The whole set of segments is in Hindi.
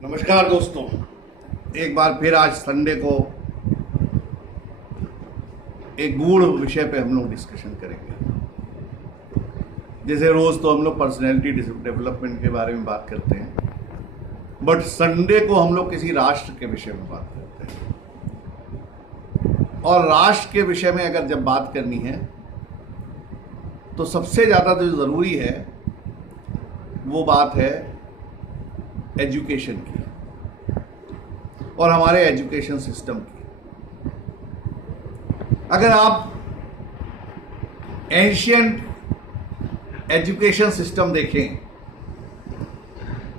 नमस्कार दोस्तों, एक बार फिर आज संडे को एक गूढ़ विषय पे हम लोग डिस्कशन करेंगे। जैसे रोज तो हम लोग पर्सनैलिटी डेवलपमेंट के बारे में बात करते हैं, बट संडे को हम लोग किसी राष्ट्र के विषय में बात करते हैं। और राष्ट्र के विषय में अगर जब बात करनी है तो सबसे ज़्यादा जो ज़रूरी है वो बात है एजुकेशन की और हमारे एजुकेशन सिस्टम की। अगर आप एंशियंट एजुकेशन सिस्टम देखें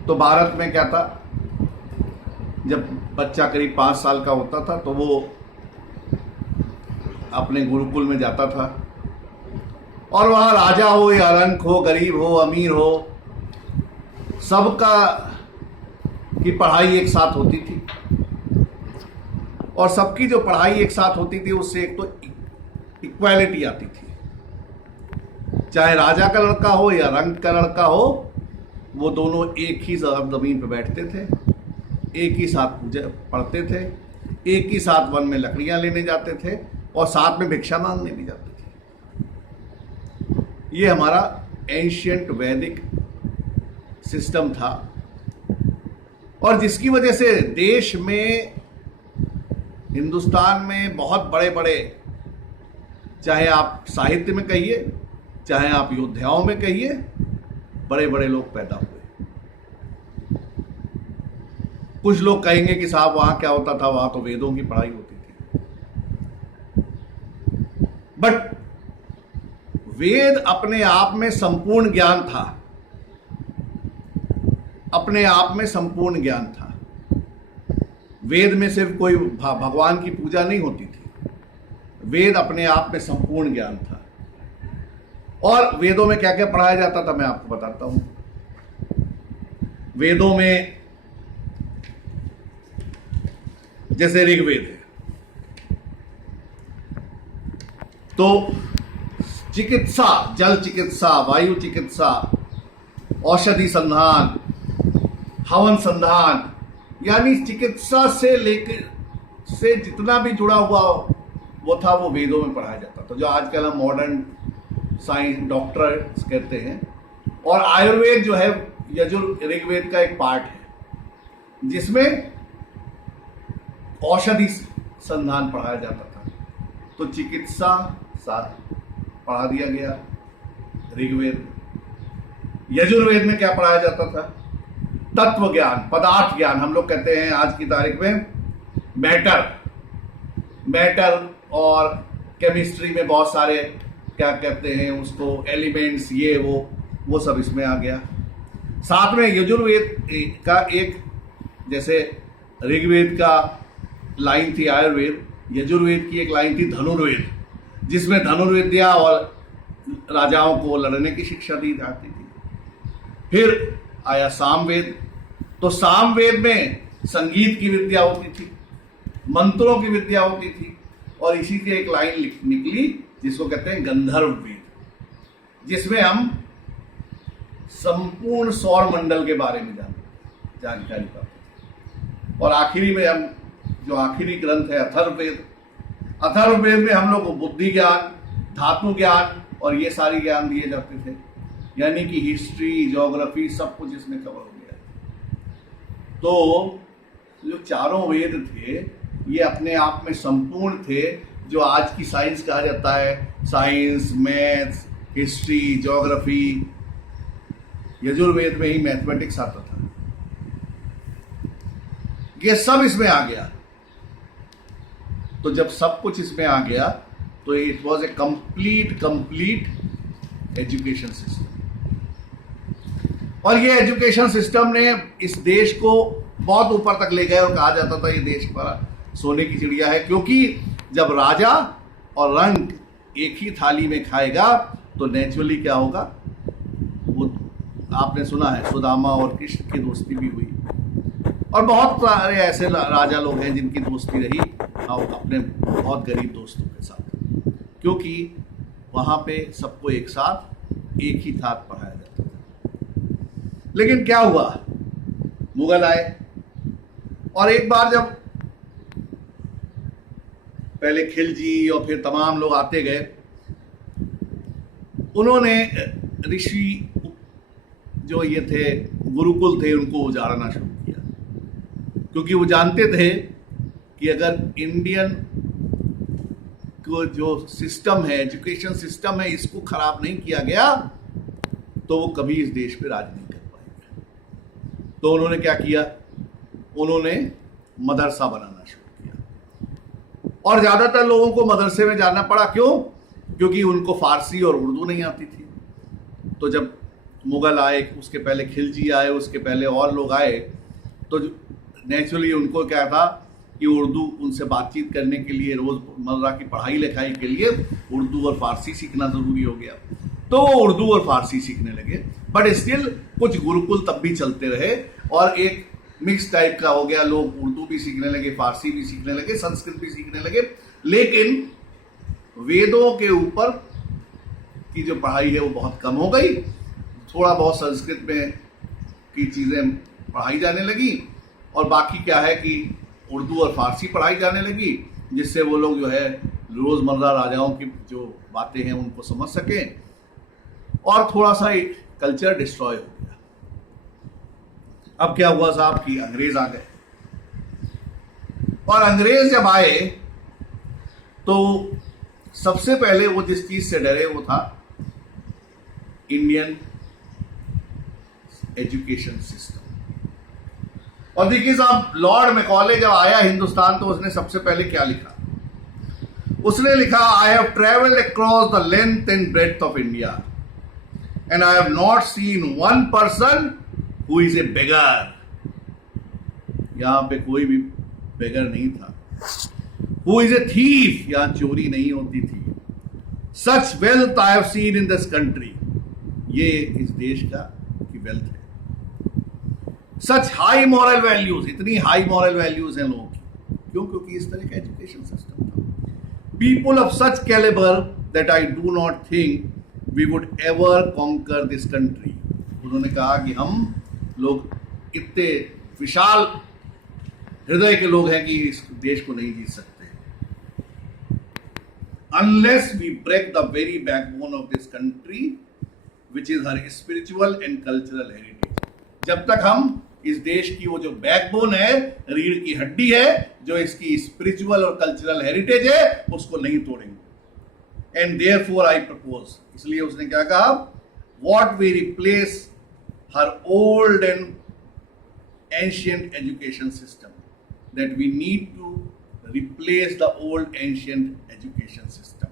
तो भारत में क्या था, जब बच्चा करीब 5 साल का होता था तो वो अपने गुरुकुल में जाता था और वहाँ राजा हो या रंक हो, गरीब हो, अमीर हो, सबका की पढ़ाई एक साथ होती थी। और सबकी जो पढ़ाई एक साथ होती थी उससे एक तो इक्वालिटी आती थी। चाहे राजा का लड़का हो या रंक का लड़का हो, वो दोनों एक ही जमीन पर बैठते थे, एक ही साथ पढ़ते थे, एक ही साथ वन में लकड़ियां लेने जाते थे और साथ में भिक्षा मांगने भी जाते थे। ये हमारा एंशियंट वैदिक सिस्टम था और जिसकी वजह से देश में, हिंदुस्तान में बहुत बड़े बड़े, चाहे आप साहित्य में कहिए, चाहे आप योद्धाओं में कहिए, बड़े बड़े लोग पैदा हुए। कुछ लोग कहेंगे कि साहब वहां क्या होता था, वहां तो वेदों की पढ़ाई होती थी। बट वेद अपने आप में संपूर्ण ज्ञान था, अपने आप में संपूर्ण ज्ञान था। वेद में सिर्फ कोई भगवान की पूजा नहीं होती थी, वेद अपने आप में संपूर्ण ज्ञान था। और वेदों में क्या क्या पढ़ाया जाता था मैं आपको बताता हूं। वेदों में जैसे ऋग्वेद है तो चिकित्सा, जल चिकित्सा, वायु चिकित्सा, औषधि संधान, हवन संधान, यानी चिकित्सा से लेकर से जितना भी जुड़ा हुआ वो था, वो वेदों में पढ़ाया जाता था, जो आजकल हम मॉडर्न साइंस डॉक्टर्स कहते हैं। और आयुर्वेद जो है ऋग्वेद का एक पार्ट है, जिसमें औषधि संधान पढ़ाया जाता था। तो चिकित्सा साथ पढ़ा दिया गया ऋग्वेद। यजुर्वेद में क्या पढ़ाया जाता था? तत्व ज्ञान, पदार्थ ज्ञान। हम लोग कहते हैं आज की तारीख में मैटर और केमिस्ट्री में बहुत सारे क्या कहते हैं उसको, एलिमेंट्स, ये वो सब इसमें आ गया। साथ में यजुर्वेद का एक, जैसे ऋग्वेद का लाइन थी आयुर्वेद, यजुर्वेद की एक लाइन थी धनुर्वेद, जिसमें धनुर्विद्या और राजाओं को लड़ने की शिक्षा दी जाती थी। फिर आया सामवेद। तो सामवेद में संगीत की विद्या होती थी, मंत्रों की विद्या होती थी, और इसी की एक लाइन निकली जिसको कहते हैं गंधर्व वेद, जिसमें हम संपूर्ण सौर मंडल के बारे में जानकारी पाते हैं। और आखिरी में हम जो आखिरी ग्रंथ है अथर्ववेद, अथर्ववेद में हम लोग को बुद्धि ज्ञान, धातु ज्ञान और ये सारी ज्ञान दिए जाते थे। यानी कि हिस्ट्री, ज्योग्राफी, सब कुछ इसमें कवर हो गया। तो जो चारों वेद थे ये अपने आप में संपूर्ण थे, जो आज की साइंस कहा जाता है, science, maths, history, geography. Yajurveda में ही मैथमेटिक्स आता था। ये सब इसमें आ गया। तो जब सब कुछ इसमें आ गया तो it was a complete education system. और ये एजुकेशन सिस्टम ने इस देश को बहुत ऊपर तक ले गया और कहा जाता था ये देश हमारा सोने की चिड़िया है, क्योंकि जब राजा और रंक एक ही थाली में खाएगा तो नेचुरली क्या होगा, वो आपने सुना है सुदामा और कृष्ण की दोस्ती भी हुई। और बहुत सारे ऐसे राजा लोग हैं जिनकी दोस्ती रही अपने बहुत गरीब दोस्तों के साथ, क्योंकि वहाँ पे सबको एक साथ एक ही साथ पढ़ाया जाता था। लेकिन क्या हुआ, मुगल आए, और एक बार जब पहले खिलजी और फिर तमाम लोग आते गए, उन्होंने ऋषि जो ये थे, गुरुकुल थे, उनको उजाड़ना शुरू किया, क्योंकि वो जानते थे कि अगर इंडियन को जो सिस्टम है, एजुकेशन सिस्टम है, इसको खराब नहीं किया गया तो वो कभी इस देश पे राज नहीं कर पाएंगे। तो उन्होंने क्या किया, उन्होंने मदरसा बनाना शुरू किया, और ज्यादातर लोगों को मदरसे में जाना पड़ा। क्यों? क्योंकि उनको फारसी और उर्दू नहीं आती थी। तो जब मुगल आए, उसके पहले खिलजी आए, उसके पहले और लोग आए, तो नेचुरली उनको क्या था कि उर्दू, उनसे बातचीत करने के लिए, रोजमर्रा की पढ़ाई लिखाई के लिए उर्दू और फारसी सीखना जरूरी हो गया। तो वो उर्दू और फारसी सीखने लगे, बट स्टिल कुछ गुरुकुल तब भी चलते रहे, और एक मिक्स टाइप का हो गया। लोग उर्दू भी सीखने लगे, फारसी भी सीखने लगे, संस्कृत भी सीखने लगे, लेकिन वेदों के ऊपर की जो पढ़ाई है वो बहुत कम हो गई। थोड़ा बहुत संस्कृत में की चीज़ें पढ़ाई जाने लगी, और बाकी क्या है कि उर्दू और फारसी पढ़ाई जाने लगी, जिससे वो लोग जो है रोज़मर्रा राजाओं की जो बातें हैं उनको समझ सकें, और थोड़ा सा कल्चर डिस्ट्रॉय हो गया। अब क्या हुआ साहब कि अंग्रेज आ गए, और अंग्रेज जब आए तो सबसे पहले वो जिस चीज से डरे वो था इंडियन एजुकेशन सिस्टम। और देखिए साहब, लॉर्ड मैकॉले जब आया हिंदुस्तान तो उसने सबसे पहले क्या लिखा? उसने लिखा, I have travelled across the length and breadth of India and I have not seen one person who is a beggar. यहां पे कोई भी बेगर नहीं था। हु इज ए थीफ, यहां चोरी नहीं होती थी। Such wealth I have seen in this country, ये इस देश का की वेल्थ है। सच हाई मॉरल वैल्यूज, इतनी हाई मॉरल वैल्यूज हैं लोगों की। क्यों? क्योंकि इस तरह का एजुकेशन सिस्टम था। People of such calibre that I do not think we would ever conquer this country. उन्होंने कहा कि हम लोग इतने विशाल हृदय के लोग हैं कि इस देश को नहीं जीत सकते unless we break the very backbone of this country which is her spiritual and cultural heritage। जब तक हम इस देश की वो जो बैकबोन है, रीढ़ की हड्डी है, जो इसकी स्पिरिचुअल और कल्चरल हेरिटेज है, उसको नहीं तोड़ेंगे। एंड देयरफॉर आई प्रपोज, इसलिए उसने क्या कहा, what we replace her old and ancient education system, that we need to replace the old ancient education system,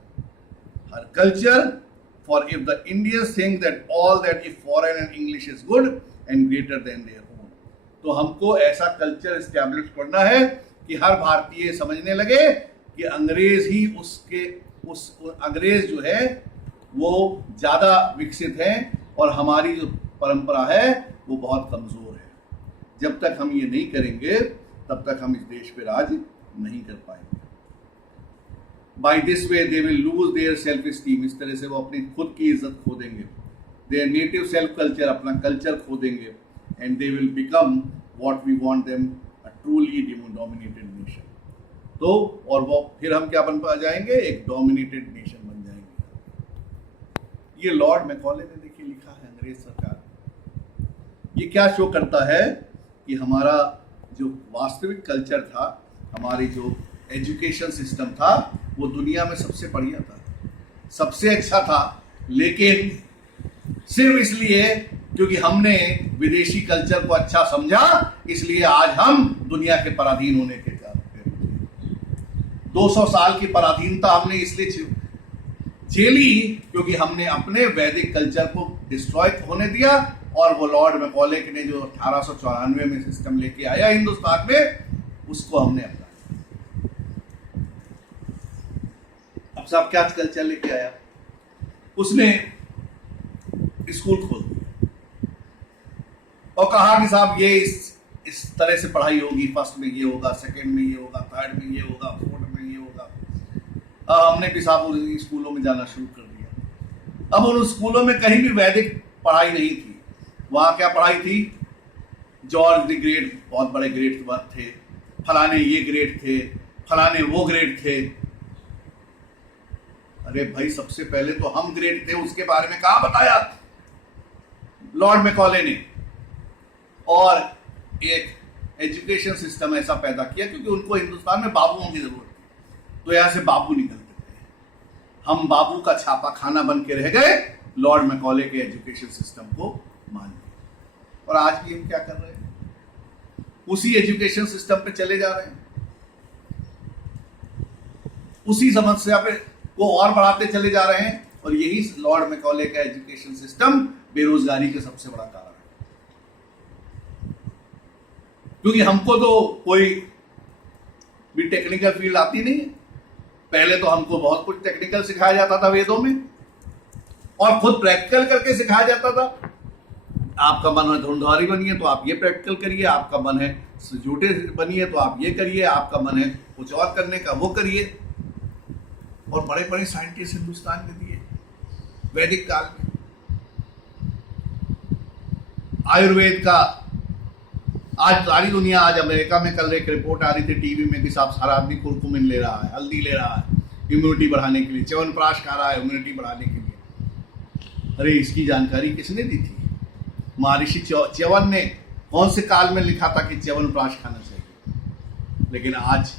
her culture, for if the Indians think that all that is foreign and English is good and greater than their own, तो हमको ऐसा कल्चर एस्टैब्लिश करना है कि हर भारतीय समझने लगे कि अंग्रेज ही उस अंग्रेज जो है वो ज्यादा विकसित है और हमारी जो परंपरा है वो बहुत कमजोर है। जब तक हम ये नहीं करेंगे तब तक हम इस देश पे राज नहीं कर पाएंगे। By this way they will lose their self esteem, इस तरह से वो अपनी खुद की इज्जत खो देंगे। देयर नेटिव सेल्फ कल्चर, अपना कल्चर खो देंगे। And they will become what we want them, a truly dominated nation. तो और वो फिर हम क्या बन पा जाएंगे, एक डोमिनेटेड नेशन बन जाएंगे। ये लॉर्ड मैकॉले ने देखिए लिखा है, अंग्रेज सरकार। ये क्या शो करता है कि हमारा जो वास्तविक कल्चर था, हमारी जो एजुकेशन सिस्टम था, वो दुनिया में सबसे बढ़िया था, सबसे अच्छा था, लेकिन सिर्फ इसलिए क्योंकि हमने विदेशी कल्चर को अच्छा समझा, इसलिए आज हम दुनिया के पराधीन होने के कारण 200 साल की पराधीनता हमने इसलिए झेली क्योंकि हमने अपने वैदिक कल्चर को डिस्ट्रॉय होने दिया। और वो लॉर्ड मैकॉले ने जो 1894 में सिस्टम लेके आया हिंदुस्तान में, उसको हमने अपनाया। अब साहब क्या कल्चर लेके आया, उसने स्कूल खोल दिया और कहा कि साहब ये इस तरह से पढ़ाई होगी, फर्स्ट में ये होगा, सेकंड में ये होगा, थर्ड में ये होगा, फोर्थ में ये होगा। हमने भी साहब उन स्कूलों में जाना शुरू कर दिया। अब उन स्कूलों में कहीं भी वैदिक पढ़ाई नहीं थी। वहां क्या पढ़ाई थी, जॉर्ज द ग्रेट, बहुत बड़े ग्रेट थे, फलाने ये ग्रेड थे, फलाने वो ग्रेड थे। अरे भाई, सबसे पहले तो हम ग्रेड थे, उसके बारे में कहां बताया लॉर्ड मैकॉले ने। और एक एजुकेशन सिस्टम ऐसा पैदा किया क्योंकि उनको हिंदुस्तान में बाबुओं की जरूरत थी, तो यहां से बाबू निकलते थे। हम बाबू का छापा खाना बन के रह गए, लॉर्ड मैकॉले के एजुकेशन सिस्टम को मान लिया। और आज भी हम क्या कर रहे हैं, उसी एजुकेशन सिस्टम पे चले जा रहे हैं, उसी समस्या पे को और बढ़ाते चले जा रहे हैं। और यही लॉर्ड मैकॉले का एजुकेशन सिस्टम बेरोजगारी का सबसे बड़ा कारण है। क्योंकि हमको तो कोई भी टेक्निकल फील्ड आती नहीं है। पहले तो हमको बहुत कुछ टेक्निकल सिखाया जाता था वेदों में, और खुद प्रैक्टिकल करके सिखाया जाता था। आपका मन है धुंधारी बनिए तो आप ये प्रैक्टिकल करिए, आपका मन है जूटे बनिए तो आप ये करिए, आपका मन है कुछ और करने का वो करिए। और बड़े बड़े साइंटिस्ट हिंदुस्तान ने दिए वैदिक काल में। आयुर्वेद का आज सारी दुनिया, आज अमेरिका में कल एक रिपोर्ट आ रही थी टीवी में कि साहब सारा आदमी कुरकुमिन ले रहा है, हल्दी ले रहा है इम्यूनिटी बढ़ाने के लिए, च्यवनप्राश खा रहा है इम्यूनिटी बढ़ाने के लिए। अरे इसकी जानकारी किसने दी थी? महर्षि च्यवन ने कौन से काल में लिखा था कि च्यवनप्राश खाना चाहिए? लेकिन आज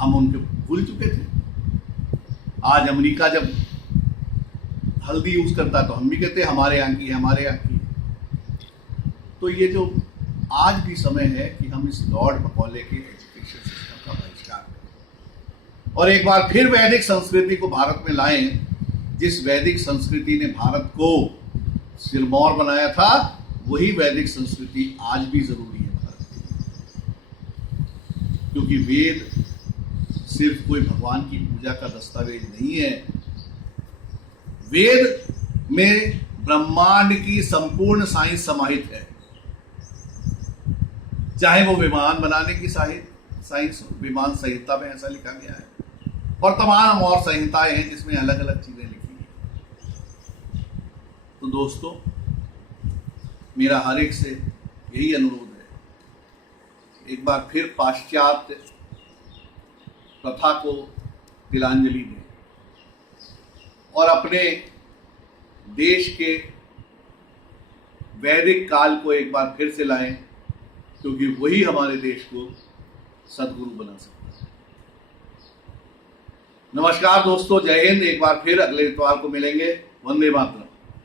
हम उनके भूल चुके थे। आज अमेरिका जब हल्दी यूज करता है तो हम भी कहते हैं हमारे यहाँ की, हमारे यहाँ की। तो ये जो आज भी समय है कि हम इस लॉर्ड मैकॉले के एजुकेशन सिस्टम का बहिष्कार करें और एक बार फिर वैदिक संस्कृति को भारत में लाएं। जिस वैदिक संस्कृति ने भारत को सिरमौर बनाया था, वही वैदिक संस्कृति आज भी जरूरी है भारत के लिए। क्योंकि वेद सिर्फ कोई भगवान की पूजा का दस्तावेज नहीं है। वेद में ब्रह्मांड की संपूर्ण साइंस समाहित है। चाहे वो विमान बनाने की साइंस, विमान संहिता में ऐसा लिखा गया है, और तमाम और संहिताएं हैं जिसमें अलग अलग चीजें लिखी हैं। तो दोस्तों, मेरा हर एक से यही अनुरोध है, एक बार फिर पाश्चात्य प्रथा को तिलांजलि दें और अपने देश के वैदिक काल को एक बार फिर से लाएं, क्योंकि वही हमारे देश को सद्गुरु बना सकता है। नमस्कार दोस्तों, जय हिंद। एक बार फिर अगले इतवार को मिलेंगे। वंदे मातरम।